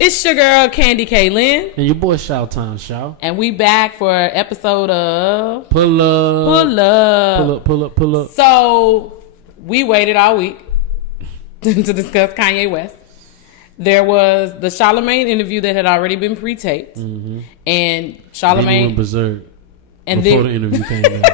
It's your girl, CandiKlynn. And your boy, ShawTime Shaw. And we back for an episode of... Pull up. So, we waited all week to discuss Kanye West. There was the Charlamagne interview that had already been pre-taped. Mm-hmm. And Charlamagne... Then he went berserk before the interview came out.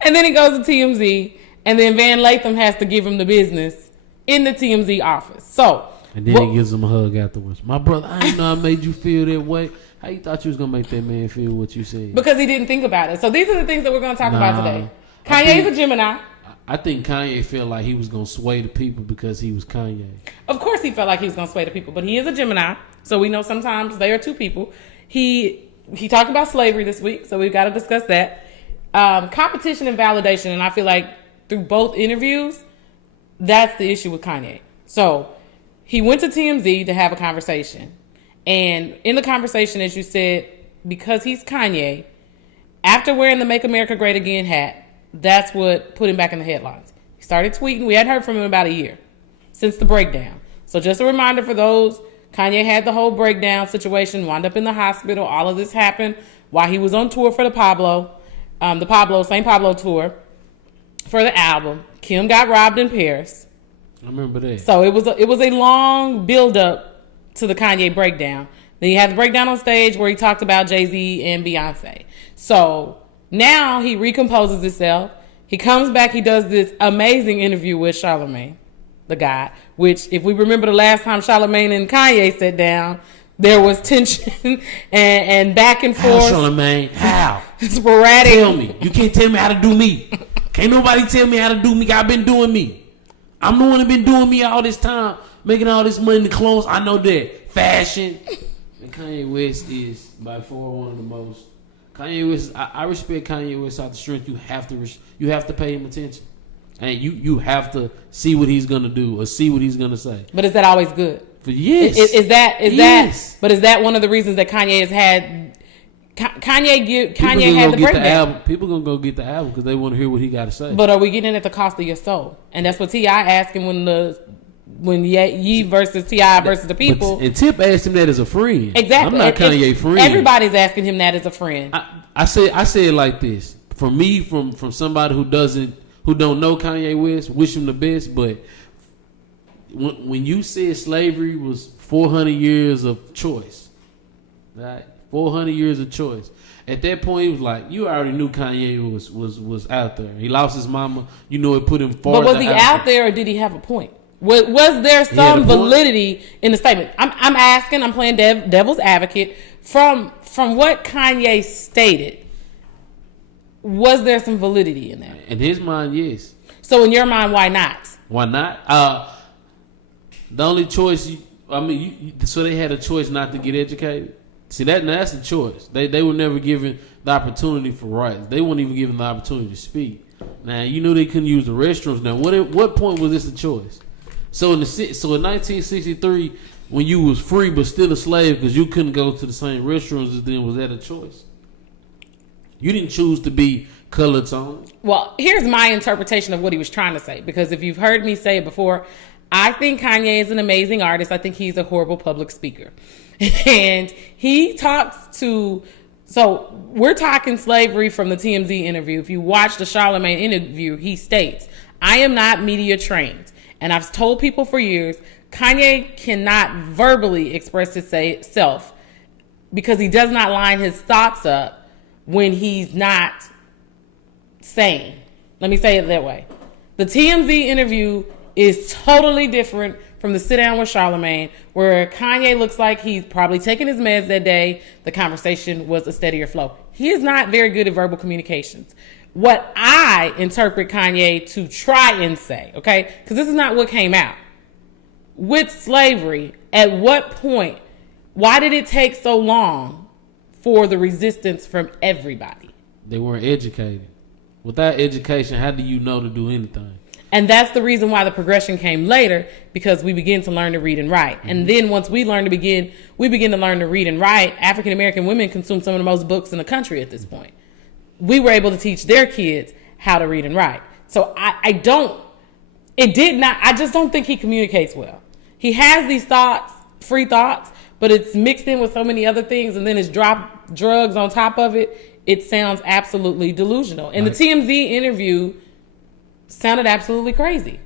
And then he goes to TMZ. And then Van Lathan has to give him the business in the TMZ office. So... And then he gives him a hug afterwards. My brother, I didn't know I made you feel that way. How you thought you was going to make that man feel what you said? Because he didn't think about it. So these are the things that we're going to talk about today. Kanye's a Gemini. I think Kanye felt like he was going to sway the people because he was Kanye. Of course he felt like he was going to sway the people. But he is a Gemini. So we know sometimes they are two people. He talked about slavery this week. So we've got to discuss that. Competition and validation. And I feel like through both interviews, that's the issue with Kanye. So... he went to TMZ to have a conversation. And in the conversation, as you said, because he's Kanye, after wearing the Make America Great Again hat, that's what put him back in the headlines. He started tweeting. We hadn't heard from him about a year since the breakdown. So just a reminder for those, Kanye had the whole breakdown situation, wound up in the hospital. All of this happened while he was on tour for the St. Pablo tour for the album. Kim got robbed in Paris. I remember that. So it was a long build up to the Kanye breakdown. Then he had the breakdown on stage where he talked about Jay-Z and Beyonce. So now he recomposes himself. He comes back. He does this amazing interview with Charlamagne, the guy. Which, if we remember the last time Charlamagne and Kanye sat down, there was tension and back and forth. How, Charlamagne? How? Sporadic. Tell me. You can't tell me how to do me. Can't nobody tell me how to do me. I've been doing me. I'm the one that been doing me all this time, making all this money in the clothes. I know that. Fashion. And Kanye West is by far one of the most. Kanye West, I respect Kanye West out the strength. You have to pay him attention. And you have to see what he's going to do or see what he's going to say. But is that always good? Yes. Is that? Yes. But is that one of the reasons that Kanye has had... Kanye had the breakdown. People gonna go get the album because they want to hear what he got to say. But are we getting it at the cost of your soul? And that's what T.I. asked him when Ye versus T.I. versus the people. And Tip asked him that as a friend. Exactly. I'm not Kanye friend. Everybody's asking him that as a friend. I say it like this. For me, from somebody who don't know Kanye West, wish him the best. But when you said slavery was 400 years of choice, right? 400 years of choice. At that point, he was like, you already knew Kanye was out there. He lost his mama. You know, it put him farther. But was he out there or did he have a point? Was there some validity in the statement? I'm asking. I'm playing devil's advocate. From what Kanye stated, was there some validity in that? In his mind, yes. So in your mind, why not? Why not? The only choice. So they had a choice not to get educated. See, that's the choice. They were never given the opportunity for rights. They weren't even given the opportunity to speak. Now, you knew they couldn't use the restrooms. Now, what point was this a choice? So in 1963, when you was free but still a slave because you couldn't go to the same restrooms as them, was that a choice? You didn't choose to be color tone. Well, here's my interpretation of what he was trying to say. Because if you've heard me say it before, I think Kanye is an amazing artist. I think he's a horrible public speaker. And he talks to... So we're talking slavery from the TMZ interview. If you watch the Charlamagne interview, he states, I am not media trained. And I've told people for years, Kanye cannot verbally express himself because he does not line his thoughts up when he's not sane. Let me say it that way. The TMZ interview is totally different from the sit down with Charlamagne, where Kanye looks like he's probably taking his meds that day. The conversation was a steadier flow. He is not very good at verbal communications. What I interpret Kanye to try and say, okay, because this is not what came out. With slavery, at what point, why did it take so long for the resistance from everybody? They weren't educated. Without education, how do you know to do anything? And that's the reason why the progression came later, because we begin to learn to read and write. Mm-hmm. And then once we begin to learn to read and write, African American women consume some of the most books in the country at this point. We were able to teach their kids how to read and write. So I just don't think he communicates well. He has these thoughts, free thoughts, but it's mixed in with so many other things, and then it's dropped drugs on top of it. It sounds absolutely delusional. And the TMZ interview sounded absolutely crazy.